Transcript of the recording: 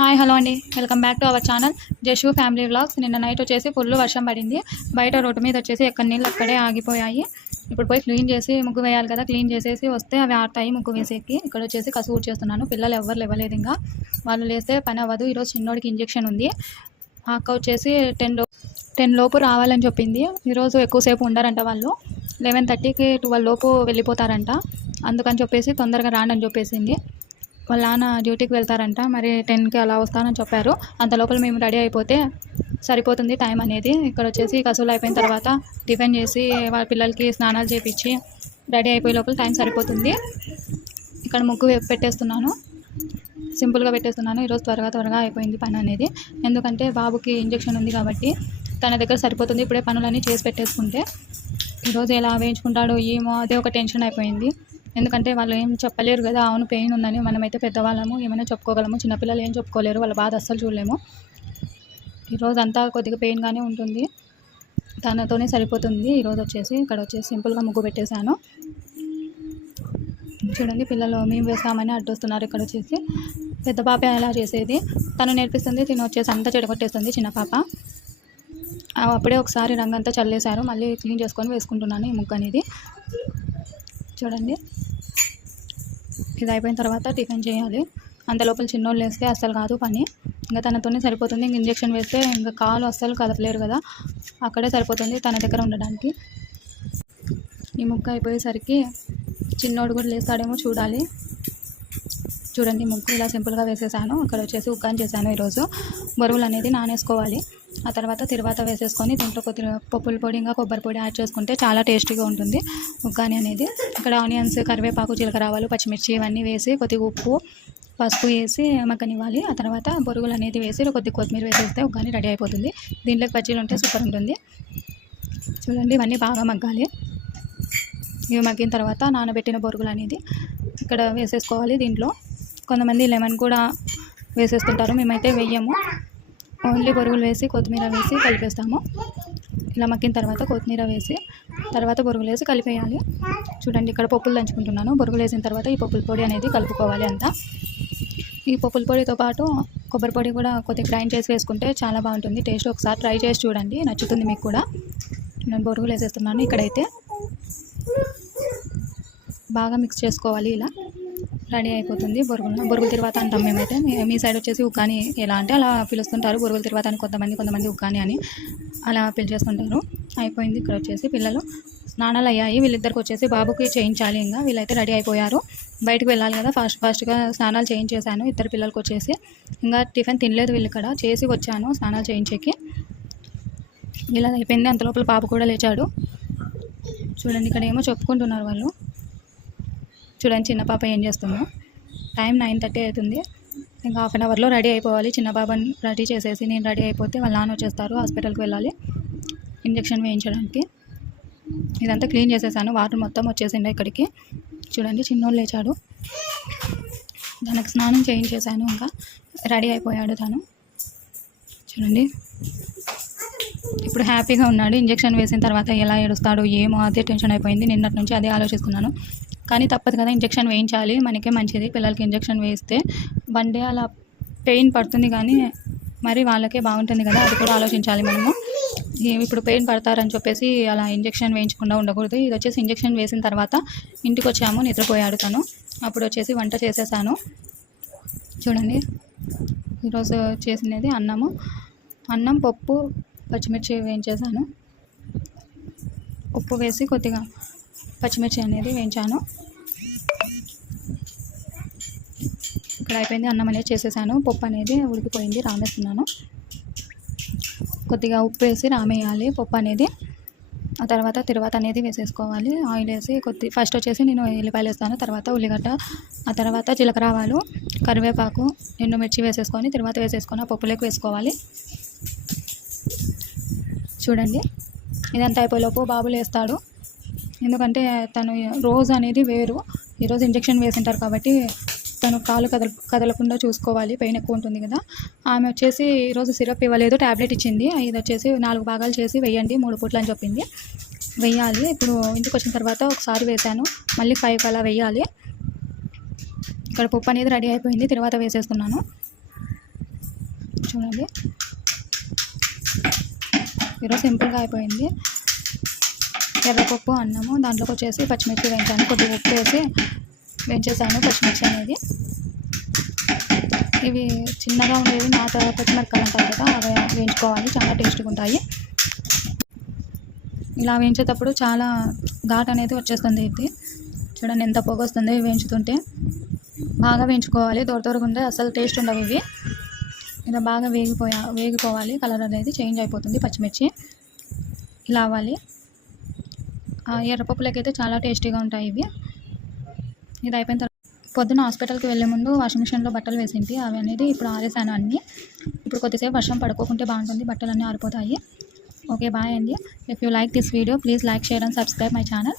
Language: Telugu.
హాయ్ హలో అండి, welcome back to our channel జషు family vlogs. నిన్న నైట్ వచ్చేసి ఫుల్ వర్షం పడింది. బయట రోడ్డు మీద వచ్చేసి ఎక్కడ నీళ్ళు అక్కడే ఆగిపోయాయి. ఇప్పుడు పోయి క్లీన్ చేసి ముగ్గు వేయాలి కదా, క్లీన్ చేసేసి వస్తే అవి ఆడతాయి ముగ్గు వేసేకి. ఇక్కడ వచ్చేసి కసువు చేస్తున్నాను. పిల్లలు ఎవరు లేవలేదు, ఇంకా వాళ్ళు లేస్తే పని అవ్వదు. ఈరోజు చిన్నోడికి ఇంజెక్షన్ ఉంది. ఆ అక్క వచ్చేసి 10 లోపు రావాలని చెప్పింది. ఈరోజు ఎక్కువసేపు ఉండరంట వాళ్ళు. 11:30కి 12 లోపు వెళ్ళిపోతారంట. అందుకని చెప్పేసి తొందరగా రాండి చెప్పేసింది. వాళ్ళ నాన్న డ్యూటీకి వెళ్తారంట, మరి 10కి అలా వస్తానని చెప్పారు. అంత లోపల మేము రెడీ అయిపోతే సరిపోతుంది టైం అనేది. ఇక్కడ వచ్చేసి కసువులు అయిపోయిన తర్వాత టిఫిన్ చేసి వాళ్ళ పిల్లలకి స్నానాలు చేపించి రెడీ అయిపోయే లోపల టైం సరిపోతుంది. ఇక్కడ ముగ్గు పెట్టేస్తున్నాను, సింపుల్గా పెట్టేస్తున్నాను. ఈరోజు త్వరగా అయిపోయింది పని అనేది. ఎందుకంటే బాబుకి ఇంజెక్షన్ ఉంది కాబట్టి తన దగ్గర సరిపోతుంది. ఇప్పుడే పనులన్నీ చేసి పెట్టేసుకుంటే ఈరోజు ఎలా వేయించుకుంటాడో ఏమో అదే ఒక టెన్షన్ అయిపోయింది. ఎందుకంటే వాళ్ళు ఏం చెప్పలేరు కదా, అవును పెయిన్ ఉందని. మనమైతే పెద్దవాళ్ళము ఏమైనా చెప్పుకోగలము, చిన్నపిల్లలు ఏం చెప్పుకోలేరు, వాళ్ళ బాధ అస్సలు చూడలేము. ఈరోజు అంతా కొద్దిగా పెయిన్గానే ఉంటుంది, తనతోనే సరిపోతుంది. ఈరోజు వచ్చేసి ఇక్కడ వచ్చేసి సింపుల్గా ముగ్గు పెట్టేశాను. చూడండి, పిల్లలు మేము వేస్తామని అడ్డొస్తున్నారు. ఇక్కడ వచ్చేసి పెద్ద పాప ఎలా చేసేది తను నేర్పిస్తుంది, తిను వచ్చేసి అంతా చెడగొట్టేస్తుంది చిన్న పాప. అప్పుడే ఒకసారి రంగంతా చల్లేశారు, మళ్ళీ క్లీన్ చేసుకొని వేసుకుంటున్నాను ఈ ముగ్గు అనేది. చూడండి, ఇది అయిపోయిన తర్వాత టిఫిన్ చేయాలి. అంత లోపల చిన్నోళ్ళు వేస్తే అస్సలు కాదు పని, ఇంకా తనతోనే సరిపోతుంది. ఇంక ఇంజెక్షన్ వేస్తే ఇంకా కాలు అస్సలు కదపలేరు కదా, అక్కడే సరిపోతుంది తన దగ్గర ఉండడానికి. ఈ ముగ్గు అయిపోయేసరికి చిన్నోడు కూడా లేస్తాడేమో చూడాలి. చూడండి, ముగ్గు ఇలా సింపుల్గా వేసేసాను. ఇక్కడ వచ్చేసి ఉగ్గాని చేశాను. ఈరోజు బొరుగులు అనేది నానేసుకోవాలి. ఆ తర్వాత తిరువాత వేసేసుకొని దీంట్లో కొద్దిగా పప్పుల పొడి ఇంకా కొబ్బరి పొడి యాడ్ చేసుకుంటే చాలా టేస్టీగా ఉంటుంది ఉగ్గాని అనేది. ఇక్కడ ఆనియన్స్, కరివేపాకు, జీలకర్ర, ఆవాలు, పచ్చిమిర్చి ఇవన్నీ వేసి కొద్దిగా ఉప్పు, పసుపు వేసి మగ్గనివ్వాలి. ఆ తర్వాత బొరుగులు అనేది వేసి కొద్దిగా కొత్తిమీర వేసేస్తే ఉగ్గాని రెడీ అయిపోతుంది. దీంట్లోకి బజ్జీలు ఉంటే సూపర్ ఉంటుంది. చూడండి, ఇవన్నీ బాగా మగ్గాలి. ఇవి మగ్గిన తర్వాత నానబెట్టిన బొరుగులు అనేది ఇక్కడ వేసేసుకోవాలి. దీంట్లో కొంతమంది లెమన్ కూడా వేసేస్తుంటారు, మేమైతే వేయము. ఓన్లీ బొరుగులు వేసి కొత్తిమీర వేసి కలిపేస్తాము. ఇలా మగ్గిన తర్వాత కొత్తిమీర వేసి తర్వాత బొరుగులు వేసి కలిపేయాలి. చూడండి, ఇక్కడ పప్పులు దంచుకుంటున్నాను. బొరుగులు వేసిన తర్వాత ఈ పప్పుల పొడి అనేది కలుపుకోవాలి అంతా. ఈ పప్పుల పొడితో పాటు కొబ్బరి పొడి కూడా కొద్దిగా గ్రైండ్ చేసి వేసుకుంటే చాలా బాగుంటుంది టేస్ట్. ఒకసారి ట్రై చేసి చూడండి, నచ్చుతుంది మీకు కూడా. నేను బొరుగులు వేసేస్తున్నాను. ఇక్కడైతే బాగా మిక్స్ చేసుకోవాలి. ఇలా రెడీ అయిపోతుంది బొరుగుల తిరువాత అంటాం మేమైతే. మీ సైడ్ వచ్చేసి ఉగ్గాని ఎలా అంటే అలా పిలుస్తుంటారు. బొరుగుల తిరువాత అని కొంతమంది ఉగ్గాని అని అలా పిలిచేస్తుంటారు. అయిపోయింది. ఇక్కడ వచ్చేసి పిల్లలు స్నానాలు అయ్యాయి. వీళ్ళిద్దరికి వచ్చేసి బాబుకి చేయించాలి. ఇంకా వీళ్ళైతే రెడీ అయిపోయారు, బయటకు వెళ్ళాలి కదా. ఫాస్ట్గా స్నానాలు చేయించేశాను. ఇద్దరు పిల్లలకి వచ్చేసి ఇంకా టిఫిన్ తినలేదు. వీళ్ళు ఇక్కడ చేసి వచ్చాను స్నానాలు చేయించేకి. ఇలా అయిపోయింది. అంత లోపల పాప కూడా లేచాడు. చూడండి, ఇక్కడ ఏమో చెప్పుకుంటున్నారు వాళ్ళు. చూడండి, చిన్న పాప ఏం చేస్తుందో. టైం 9:30 అవుతుంది. ఇంకా హాఫ్ అన్ అవర్లో రెడీ అయిపోవాలి. చిన్న పాపని రెడీ చేసేసి నేను రెడీ అయిపోతే వాళ్ళ నాన్న వచ్చేస్తారు. హాస్పిటల్కి వెళ్ళాలి ఇంజెక్షన్ వేయించడానికి. ఇదంతా క్లీన్ చేసేసాను. వాటర్ మొత్తం వచ్చేసిండే ఇక్కడికి. చూడండి, చిన్నోళ్ళు లేచాడు. దానికి స్నానం చేయించేసాను. ఇంకా రెడీ అయిపోయాడు తను. చూడండి, ఇప్పుడు హ్యాపీగా ఉన్నాడు. ఇంజెక్షన్ వేసిన తర్వాత ఎలా ఏడుస్తాడో ఏమో అదే టెన్షన్ అయిపోయింది. నిన్నటి నుంచి అదే ఆలోచిస్తున్నాను. కానీ తప్పదు కదా, ఇంజెక్షన్ వేయించాలి, మనకే మంచిది. పిల్లలకి ఇంజెక్షన్ వేస్తే 1 డే అలా పెయిన్ పడుతుంది, కానీ మరి వాళ్ళకే బాగుంటుంది కదా, అది కూడా ఆలోచించాలి మనము. ఇప్పుడు పెయిన్ పడతారని చెప్పేసి అలా ఇంజెక్షన్ వేయించకుండా ఉండకూడదు. ఇది వచ్చేసి ఇంజెక్షన్ వేసిన తర్వాత ఇంటికి వచ్చాము, నిద్రపోయాడు తను. అప్పుడు వచ్చేసి వంట చేసేసాను. చూడండి, ఈరోజు చేసినది అన్నం, పప్పు, పచ్చిమిర్చి వేయించేసాను. ఉప్పు వేసి కొద్దిగా పచ్చిమిర్చి అనేది వేయించాను. ఇక్కడ అయిపోయింది. అన్నం అనేది చేసేసాను. పప్పు అనేది ఉడికిపోయింది, రామేస్తున్నాను. కొద్దిగా ఉప్పు వేసి రామేయాలి పప్పు అనేది. ఆ తర్వాత తిరువాత అనేది వేసేసుకోవాలి. ఆయిల్ వేసి ఫస్ట్ వచ్చేసి నేను ఎల్లిపాయలు వేస్తాను, తర్వాత ఉల్లిగడ్డ, ఆ తర్వాత జీలకర్ర, ఆవాలు, కరివేపాకు, ఎండుమిర్చి వేసేసుకొని తిరువాత వేసేసుకొని ఆ పప్పులోకి వేసుకోవాలి. చూడండి, ఇదంతా అయిపోయేలోపు బాబులు వేస్తాడు. ఎందుకంటే తను రోజు అనేది వేరు. ఈరోజు ఇంజెక్షన్ వేసింటారు కాబట్టి తను కాలు కదలకుండా చూసుకోవాలి, పెయిన్ ఎక్కువ ఉంటుంది కదా. ఆమె వచ్చేసి ఈరోజు సిరప్ ఇవ్వలేదు, ట్యాబ్లెట్ ఇచ్చింది. ఇది వచ్చేసి 4 భాగాలు చేసి వేయండి, 3 పూట్లు అని చెప్పింది. వేయాలి. ఇప్పుడు ఇంటికి వచ్చిన తర్వాత ఒకసారి వేశాను, మళ్ళీ 5 అలా వేయాలి. ఇక్కడ పప్పు అనేది రెడీ అయిపోయింది, తర్వాత వేసేస్తున్నాను. చూడండి. ఈరోజు సింపుల్గా అయిపోయింది. ఎర్రపప్పు, అన్నము, దాంట్లోకి వచ్చేసి పచ్చిమిర్చి వేయించాను, కొద్దిగా ఉప్పు వేసి వేయించేసాను పచ్చిమిర్చి అనేది. ఇవి చిన్నగా ఉండేవి నాట పచ్చిమిరపకాయలు అంటారు కదా, అవి వేయించుకోవాలి, చాలా టేస్ట్గా ఉంటాయి. ఇలా వేయించేటప్పుడు చాలా ఘాట్ అనేది వచ్చేస్తుంది. ఇది చూడండి ఎంత పొగ వస్తుంది వేయించుతుంటే. బాగా వేయించుకోవాలి, దూరగా ఉంటే అసలు టేస్ట్ ఉండవు ఇవి. ఇలా బాగా వేగిపోవాలి, కలర్ అనేది చేంజ్ అయిపోతుంది పచ్చిమిర్చి. ఇలా అవ్వాలి. ఎర్రపప్పులకి అయితే చాలా టేస్టీగా ఉంటాయి ఇవి. ఇది అయిపోయిన తర్వాత పొద్దున్న హాస్పిటల్కి వెళ్ళే ముందు వాషింగ్ మిషన్లో బట్టలు వేసింటి, అవి అనేది ఇప్పుడు ఆరేసాను అన్నీ. ఇప్పుడు కొద్దిసేపు వర్షం పడుకోకుంటే బాగుంటుంది, బట్టలు అన్నీ ఆరిపోతాయి. ఓకే, బాయ్ అండి. If you like this video please like, share and subscribe my channel.